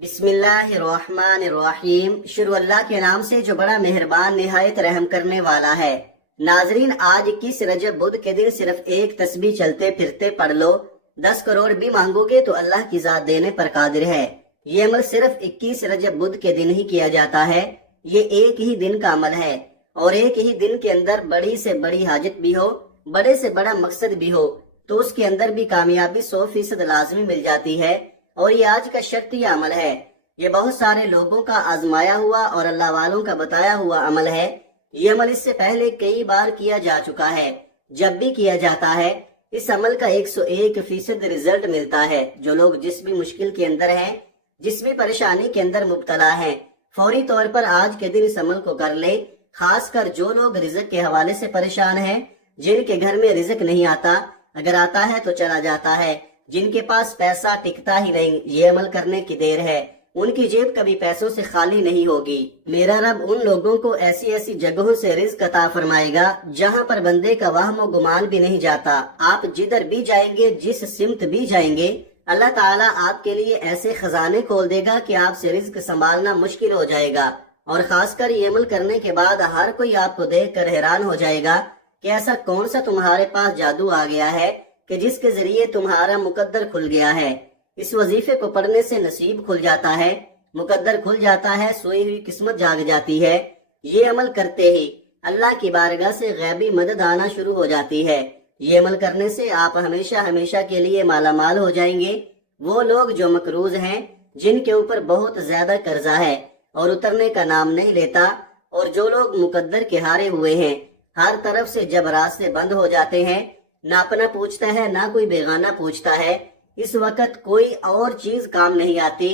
بسم اللہ الرحمن الرحیم، شروع اللہ کے نام سے جو بڑا مہربان نہایت رحم کرنے والا ہے۔ ناظرین، آج 21 رجب بدھ کے دن صرف ایک تسبیح چلتے پھرتے پڑھ لو، 10 کروڑ بھی مانگو گے تو اللہ کی ذات دینے پر قادر ہے۔ یہ عمل صرف 21 رجب بدھ کے دن ہی کیا جاتا ہے۔ یہ ایک ہی دن کا عمل ہے اور ایک ہی دن کے اندر بڑی سے بڑی حاجت بھی ہو، بڑے سے بڑا مقصد بھی ہو تو اس کے اندر بھی کامیابی 100% لازمی مل جاتی ہے۔ اور یہ آج کا شرطی عمل ہے۔ یہ بہت سارے لوگوں کا آزمایا ہوا اور اللہ والوں کا بتایا ہوا عمل ہے۔ یہ عمل اس سے پہلے کئی بار کیا جا چکا ہے۔ جب بھی کیا جاتا ہے اس عمل کا 101% رزلٹ ملتا ہے۔ جو لوگ جس بھی مشکل کے اندر ہیں، جس بھی پریشانی کے اندر مبتلا ہیں، فوری طور پر آج کے دن اس عمل کو کر لے۔ خاص کر جو لوگ رزق کے حوالے سے پریشان ہیں، جن کے گھر میں رزق نہیں آتا، اگر آتا ہے تو چلا جاتا ہے، جن کے پاس پیسہ ٹکتا ہی نہیں، یہ عمل کرنے کی دیر ہے۔ ان کی جیب کبھی پیسوں سے خالی نہیں ہوگی۔ میرا رب ان لوگوں کو ایسی ایسی جگہوں سے رزق عطا فرمائے گا جہاں پر بندے کا وہم و گمان بھی نہیں جاتا۔ آپ جدھر بھی جائیں گے، جس سمت بھی جائیں گے، اللہ تعالیٰ آپ کے لیے ایسے خزانے کھول دے گا کہ آپ سے رزق سنبھالنا مشکل ہو جائے گا۔ اور خاص کر یہ عمل کرنے کے بعد ہر کوئی آپ کو دیکھ کر حیران ہو جائے گا کہ ایسا کون سا تمہارے پاس جادو آ گیا ہے کہ جس کے ذریعے تمہارا مقدر کھل گیا ہے۔ اس وظیفے کو پڑھنے سے نصیب کھل جاتا ہے، مقدر کھل جاتا ہے، سوئی ہوئی قسمت جاگ جاتی ہے۔ یہ عمل کرتے ہی اللہ کی بارگاہ سے غیبی مدد آنا شروع ہو جاتی ہے۔ یہ عمل کرنے سے آپ ہمیشہ ہمیشہ کے لیے مالا مال ہو جائیں گے۔ وہ لوگ جو مقروض ہیں، جن کے اوپر بہت زیادہ قرضہ ہے اور اترنے کا نام نہیں لیتا، اور جو لوگ مقدر کے ہارے ہوئے ہیں، ہر طرف سے جب راستے بند ہو جاتے ہیں، نہ اپنا پوچھتا ہے نہ کوئی بیگانہ پوچھتا ہے، اس وقت کوئی اور چیز کام نہیں آتی۔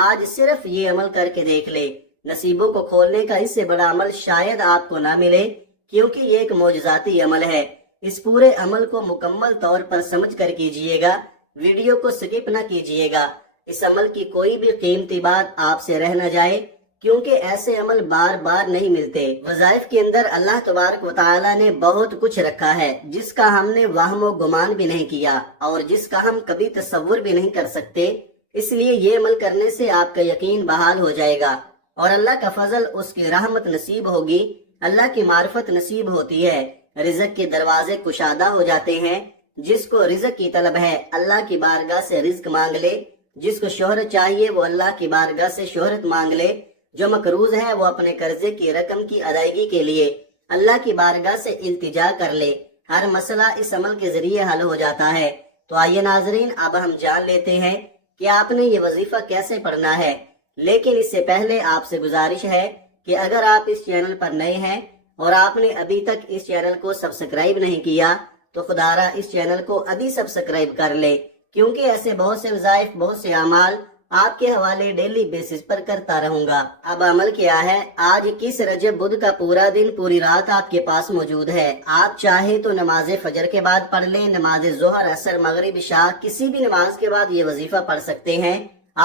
آج صرف یہ عمل کر کے دیکھ لے۔ نصیبوں کو کھولنے کا اس سے بڑا عمل شاید آپ کو نہ ملے، کیونکہ یہ ایک معجزاتی عمل ہے۔ اس پورے عمل کو مکمل طور پر سمجھ کر کیجئے گا، ویڈیو کو سکپ نہ کیجئے گا۔ اس عمل کی کوئی بھی قیمتی بات آپ سے رہ نہ جائے، کیونکہ ایسے عمل بار بار نہیں ملتے۔ وظائف کے اندر اللہ تبارک و تعالیٰ نے بہت کچھ رکھا ہے جس کا ہم نے وہم و گمان بھی نہیں کیا اور جس کا ہم کبھی تصور بھی نہیں کر سکتے۔ اس لیے یہ عمل کرنے سے آپ کا یقین بحال ہو جائے گا اور اللہ کا فضل، اس کی رحمت نصیب ہوگی، اللہ کی معرفت نصیب ہوتی ہے، رزق کے دروازے کشادہ ہو جاتے ہیں۔ جس کو رزق کی طلب ہے اللہ کی بارگاہ سے رزق مانگ لے، جس کو شہرت چاہیے وہ اللہ کی بارگاہ سے شہرت مانگ لے، جو مقروض ہے وہ اپنے قرضے کی رقم کی ادائیگی کے لیے اللہ کی بارگاہ سے التجا کر لے۔ ہر مسئلہ اس عمل کے ذریعے حل ہو جاتا ہے۔ تو آئیے ناظرین، اب ہم جان لیتے ہیں کہ آپ نے یہ وظیفہ کیسے پڑھنا ہے۔ لیکن اس سے پہلے آپ سے گزارش ہے کہ اگر آپ اس چینل پر نئے ہیں اور آپ نے ابھی تک اس چینل کو سبسکرائب نہیں کیا تو خدا را اس چینل کو ابھی سبسکرائب کر لیں، کیونکہ ایسے بہت سے وظائف، بہت سے اعمال آپ کے حوالے ڈیلی بیسس پر کرتا رہوں گا۔ اب عمل کیا ہے؟ آج 21 رجب بدھ کا پورا دن، پوری رات آپ کے پاس موجود ہے۔ آپ چاہے تو نماز فجر کے بعد پڑھ لیں، نماز ظہر، عصر، مغرب، عشاء، کسی بھی نماز کے بعد یہ وظیفہ پڑھ سکتے ہیں۔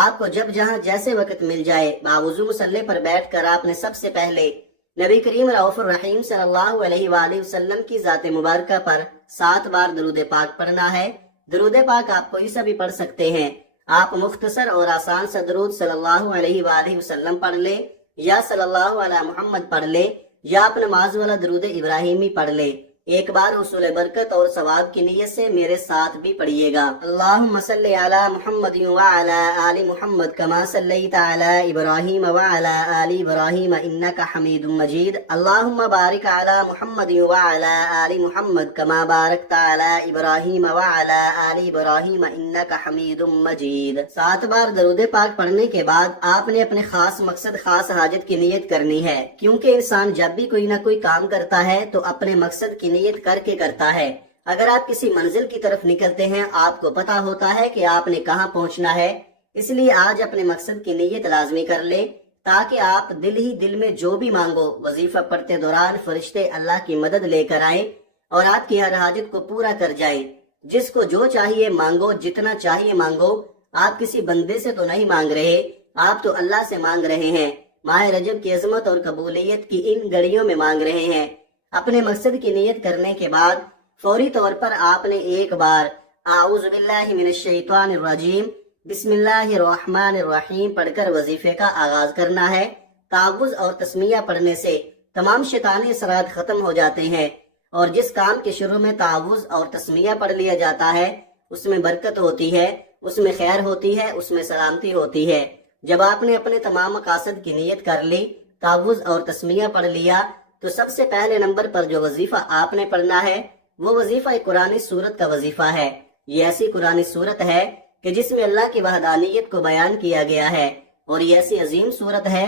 آپ کو جب جہاں جیسے وقت مل جائے، باوضو مصلی پر بیٹھ کر آپ نے سب سے پہلے نبی کریم رؤوف الرحیم صلی اللہ علیہ وآلہ وسلم کی ذات مبارکہ پر 7 بار درود پاک پڑھنا ہے۔ درود پاک آپ کوئی سا بھی پڑھ سکتے ہیں۔ آپ مختصر اور آسان سا درود صلی اللہ علیہ وآلہ وسلم پڑھ لے، یا صلی اللہ علیہ محمد پڑھ لے، یا آپ نماز والا درود ابراہیمی پڑھ لے۔ ایک بار حصول برکت اور ثواب کی نیت سے میرے ساتھ بھی پڑھیے گا۔ اللہم صلی علی محمد وعلی آل محمد کما صلیت علی ابراہیم وعلی آل ابراہیم انکا حمید مجید۔ اللہم بارک علی محمد وعلی آل محمد کما بارکت علی ابراہیم وعلی آل ابراہیم انکا حمید مجید۔ 7 بار درود پاک پڑھنے کے بعد آپ نے اپنے خاص مقصد، خاص حاجت کی نیت کرنی ہے، کیونکہ انسان جب بھی کوئی نہ کوئی کام کرتا ہے تو اپنے مقصد کی نیت کر کے کرتا ہے۔ اگر آپ کسی منزل کی طرف نکلتے ہیں، آپ کو پتا ہوتا ہے کہ آپ نے کہاں پہنچنا ہے، اس لیے آج اپنے مقصد کی نیت لازمی کر لیں، تاکہ آپ دل ہی دل میں جو بھی مانگو، وظیفہ پڑھتے دوران فرشتے اللہ کی مدد لے کر آئیں اور آپ کی ہر حاجت کو پورا کر جائیں۔ جس کو جو چاہیے مانگو، جتنا چاہیے مانگو۔ آپ کسی بندے سے تو نہیں مانگ رہے، آپ تو اللہ سے مانگ رہے ہیں۔ ماہ رجب کی عظمت اور قبولیت کی ان گھڑیوں میں مانگ رہے ہیں۔ اپنے مقصد کی نیت کرنے کے بعد فوری طور پر آپ نے ایک بار اعوذ باللہ من الشیطان الرجیم بسم اللہ الرحمن الرحیم پڑھ کر وظیفے کا آغاز کرنا ہے۔ تعوذ اور تسمیہ پڑھنے سے تمام شیطانی اثرات ختم ہو جاتے ہیں، اور جس کام کے شروع میں تعوذ اور تسمیہ پڑھ لیا جاتا ہے اس میں برکت ہوتی ہے، اس میں خیر ہوتی ہے، اس میں سلامتی ہوتی ہے۔ جب آپ نے اپنے تمام مقاصد کی نیت کر لی، تعوذ اور تسمیہ پڑھ لیا، تو سب سے پہلے نمبر پر جو وظیفہ آپ نے پڑھنا ہے وہ وظیفہ قرآن سورت کا وظیفہ ہے۔ یہ ایسی قرآن سورت ہے کہ جس میں اللہ کی وحدانیت کو بیان کیا گیا ہے، اور یہ ایسی عظیم سورت ہے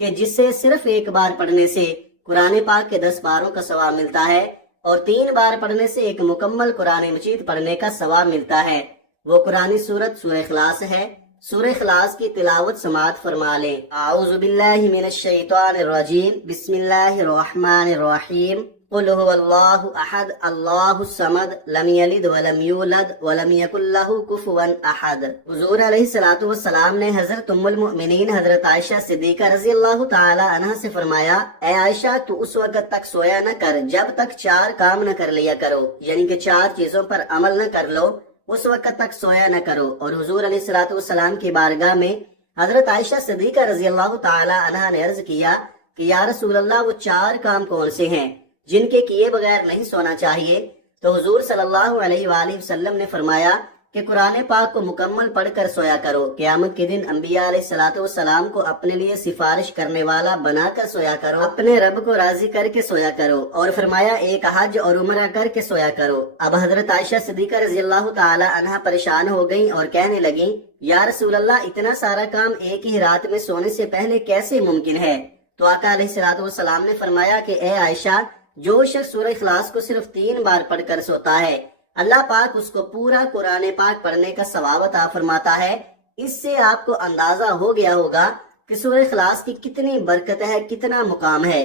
کہ جس سے صرف ایک بار پڑھنے سے قرآن پاک کے 10 باروں کا ثواب ملتا ہے، اور 3 بار پڑھنے سے ایک مکمل قرآن مجید پڑھنے کا ثواب ملتا ہے۔ وہ قرآن سورت سورہ اخلاص ہے۔ سورہ اخلاص کی تلاوت سماعت فرما لیں۔ اعوذ باللہ من الشیطان الرجیم، بسم اللہ الرحمن الرحیم۔ قل هو اللہ احد اللہ الصمد لم یلد ولم یولد ولم یکن لہ کفوا احد۔ حضور علیہ الصلوۃ والسلام نے حضرت ام المؤمنین حضرت عائشہ صدیقہ رضی اللہ تعالی عنہا سے فرمایا، اے عائشہ تو اس وقت تک سویا نہ کر جب تک 4 کام نہ کر لیا کرو، یعنی کہ 4 چیزوں پر عمل نہ کر لو، اس وقت تک سویا نہ کرو۔ اور حضور علیہ الصلوۃ والسلام کی بارگاہ میں حضرت عائشہ صدیقہ رضی اللہ تعالی عنہا نے عرض کیا کہ یا رسول اللہ وہ 4 کام کون سے ہیں جن کے کیے بغیر نہیں سونا چاہیے؟ تو حضور صلی اللہ علیہ وآلہ وسلم نے فرمایا کہ قرآن پاک کو مکمل پڑھ کر سویا کرو، قیامت کے دن انبیاء علیہ الصلوۃ والسلام کو اپنے لیے سفارش کرنے والا بنا کر سویا کرو، اپنے رب کو راضی کر کے سویا کرو، اور فرمایا ایک حج اور عمرہ کر کے سویا کرو۔ اب حضرت عائشہ صدیقہ رضی اللہ تعالی عنہا پریشان ہو گئیں اور کہنے لگیں، یا رسول اللہ اتنا سارا کام ایک ہی رات میں سونے سے پہلے کیسے ممکن ہے؟ تو آقا علیہ الصلوۃ والسلام نے فرمایا کہ اے عائشہ، جو شخص سورہ اخلاص کو صرف 3 بار پڑھ کر سوتا ہے، اللہ پاک اس کو پورا قرآن پاک پڑھنے کا ثواب عطا فرماتا ہے۔ اس سے آپ کو اندازہ ہو گیا ہوگا کہ سورہ اخلاص کی کتنی برکت ہے، کتنا مقام ہے۔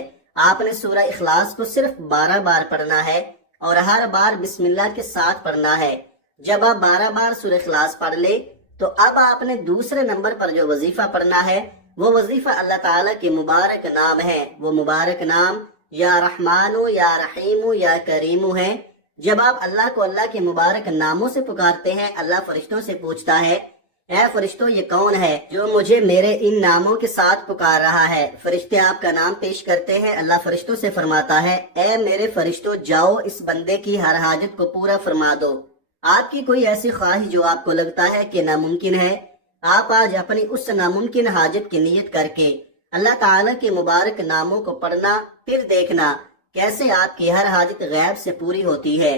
آپ نے سورہ اخلاص کو صرف 12 بار پڑھنا ہے، اور ہر بار بسم اللہ کے ساتھ پڑھنا ہے۔ جب آپ 12 بار سورہ اخلاص پڑھ لے تو اب آپ نے دوسرے نمبر پر جو وظیفہ پڑھنا ہے وہ وظیفہ اللہ تعالیٰ کے مبارک نام ہے۔ وہ مبارک نام یا رحمان یا رحیم یا کریم ہے۔ جب آپ اللہ کو اللہ کے مبارک ناموں سے پکارتے ہیں، اللہ فرشتوں سے پوچھتا ہے، اے فرشتوں یہ کون ہے جو مجھے میرے ان ناموں کے ساتھ پکار رہا ہے؟ فرشتے آپ کا نام پیش کرتے ہیں، اللہ فرشتوں سے فرماتا ہے، اے میرے فرشتوں جاؤ اس بندے کی ہر حاجت کو پورا فرما دو۔ آپ کی کوئی ایسی خواہش جو آپ کو لگتا ہے کہ ناممکن ہے، آپ آج اپنی اس ناممکن حاجت کی نیت کر کے اللہ تعالیٰ کے مبارک ناموں کو پڑھنا، پھر دیکھنا کیسے آپ کی ہر حاجت غیب سے پوری ہوتی ہے۔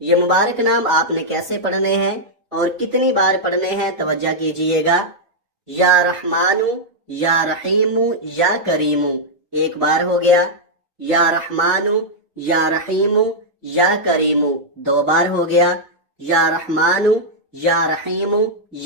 یہ مبارک نام آپ نے کیسے پڑھنے ہیں اور کتنی بار پڑھنے ہیں، توجہ کیجئے گا۔ یا رحمان یا رحیم یا کریم، 1 بار ہو گیا۔ یا رحمان یا رحیم یا کریم، 2 بار ہو گیا۔ یا رحمان یا رحیم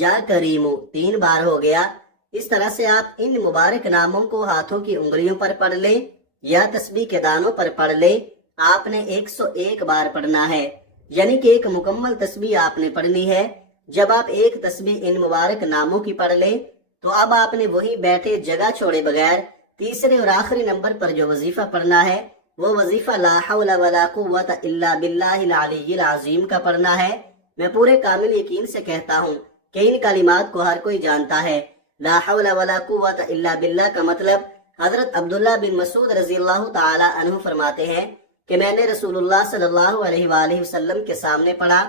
یا کریم، 3 بار ہو گیا۔ اس طرح سے آپ ان مبارک ناموں کو ہاتھوں کی انگلیوں پر پڑھ لیں یا تسبیح کے دانوں پر پڑھ لیں۔ آپ نے 101 بار پڑھنا ہے، یعنی کہ ایک مکمل تسبیح آپ نے پڑھنی ہے۔ جب آپ ایک تسبیح ان مبارک ناموں کی پڑھ لیں تو اب آپ نے وہی بیٹھے جگہ چھوڑے بغیر تیسرے اور آخری نمبر پر جو وظیفہ پڑھنا ہے وہ وظیفہ لا حول ولا قوت الا باللہ العلی العظیم کا پڑھنا ہے۔ میں پورے کامل یقین سے کہتا ہوں کہ ان کلمات کو ہر کوئی جانتا ہے۔ لا حول ولا قوت الا باللہ کا مطلب حضرت عبداللہ بن مسعود رضی اللہ تعالی عنہ فرماتے ہیں کہ میں نے رسول اللہ صلی اللہ علیہ وآلہ وسلم کے سامنے پڑھا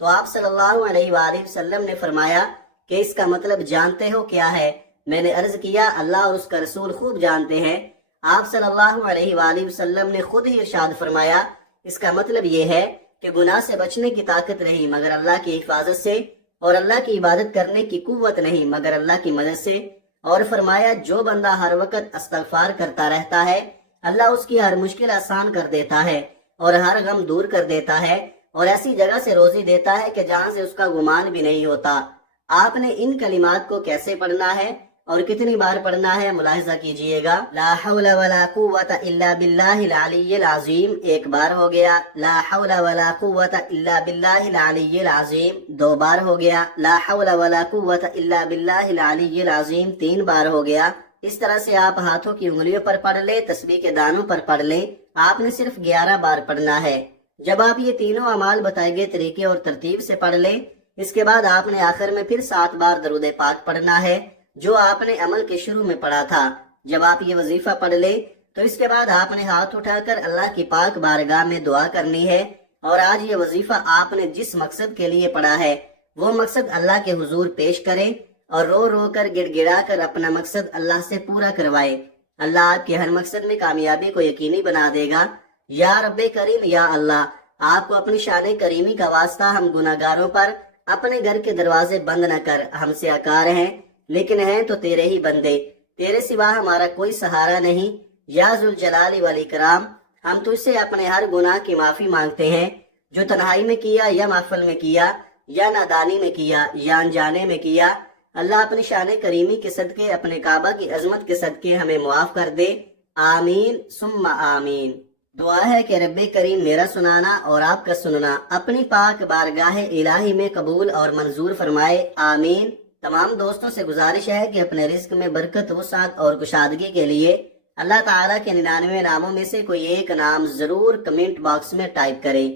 تو آپ صلی اللہ علیہ وآلہ وسلم نے فرمایا کہ اس کا مطلب جانتے ہو کیا ہے؟ میں نے عرض کیا اللہ اور اس کا رسول خوب جانتے ہیں۔ آپ صلی اللہ علیہ وآلہ وسلم نے خود ہی ارشاد فرمایا اس کا مطلب یہ ہے کہ گناہ سے بچنے کی طاقت نہیں مگر اللہ کی حفاظت سے، اور اللہ کی عبادت کرنے کی قوت نہیں مگر اللہ کی مدد سے۔ اور فرمایا جو بندہ ہر وقت استغفار کرتا رہتا ہے اللہ اس کی ہر مشکل آسان کر دیتا ہے اور ہر غم دور کر دیتا ہے، اور ایسی جگہ سے روزی دیتا ہے کہ جہاں سے اس کا گمان بھی نہیں ہوتا۔ آپ نے ان کلمات کو کیسے پڑھنا ہے اور کتنی بار پڑھنا ہے ملاحظہ کیجئے گا۔ لا حول ولا قوت الا باللہ العلی العظیم، 1 بار ہو گیا۔ لا حول ولا قوت الا باللہ العلی العظیم، 2 بار ہو گیا۔ لا حول ولا قوت الا باللہ العلی العظیم، 3 بار ہو گیا۔ اس طرح سے آپ ہاتھوں کی انگلیوں پر پڑھ لیں، تسبیح کے دانوں پر پڑھ لیں۔ آپ نے صرف 11 بار پڑھنا ہے۔ جب آپ یہ تینوں اعمال بتائے گئے طریقے اور ترتیب سے پڑھ لیں اس کے بعد آپ نے آخر میں پھر 7 بار درود پاک پڑھنا ہے جو آپ نے عمل کے شروع میں پڑھا تھا۔ جب آپ یہ وظیفہ پڑھ لیں تو اس کے بعد آپ نے ہاتھ اٹھا کر اللہ کی پاک بارگاہ میں دعا کرنی ہے، اور آج یہ وظیفہ آپ نے جس مقصد کے لیے پڑھا ہے وہ مقصد اللہ کے حضور پیش کریں اور رو رو کر گڑ گڑا کر اپنا مقصد اللہ سے پورا کروائے۔ اللہ آپ کے ہر مقصد میں کامیابی کو یقینی بنا دے گا۔ یا رب کریم، یا اللہ، آپ کو اپنی شان کریمی کا واسطہ ہم گناہگاروں پر اپنے گھر کے دروازے بند نہ کر۔ ہم سے آکار ہیں لیکن ہیں تو تیرے ہی بندے، تیرے سوا ہمارا کوئی سہارا نہیں۔ یا ذوالجلال والاکرام، ہم تجھ سے اپنے ہر گناہ کی معافی مانگتے ہیں جو تنہائی میں کیا یا محفل میں کیا یا نادانی میں کیا یا انجانے میں کیا۔ اللہ اپنی شان کریمی کے صدقے، اپنے کعبہ کی عظمت کے صدقے ہمیں معاف کر دے۔ آمین ثم آمین۔ دعا ہے کہ رب کریم میرا سنانا اور آپ کا سننا اپنی پاک بارگاہ الہی میں قبول اور منظور فرمائے۔ آمین۔ تمام دوستوں سے گزارش ہے کہ اپنے رزق میں برکت، وسعت اور کشادگی کے لیے اللہ تعالیٰ کے 99 ناموں میں سے کوئی ایک نام ضرور کمنٹ باکس میں ٹائپ کریں۔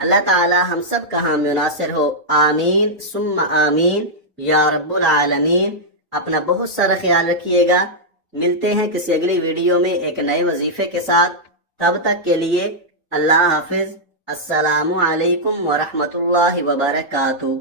اللہ تعالیٰ ہم سب کا حامی و ناصر ہو۔ آمین ثم آمین یا رب العالمین۔ اپنا بہت سارا خیال رکھیے گا۔ ملتے ہیں کسی اگلی ویڈیو میں ایک نئے وظیفے کے ساتھ۔ تب تک کے لیے اللہ حافظ۔ السلام علیکم ورحمۃ اللہ وبرکاتہ۔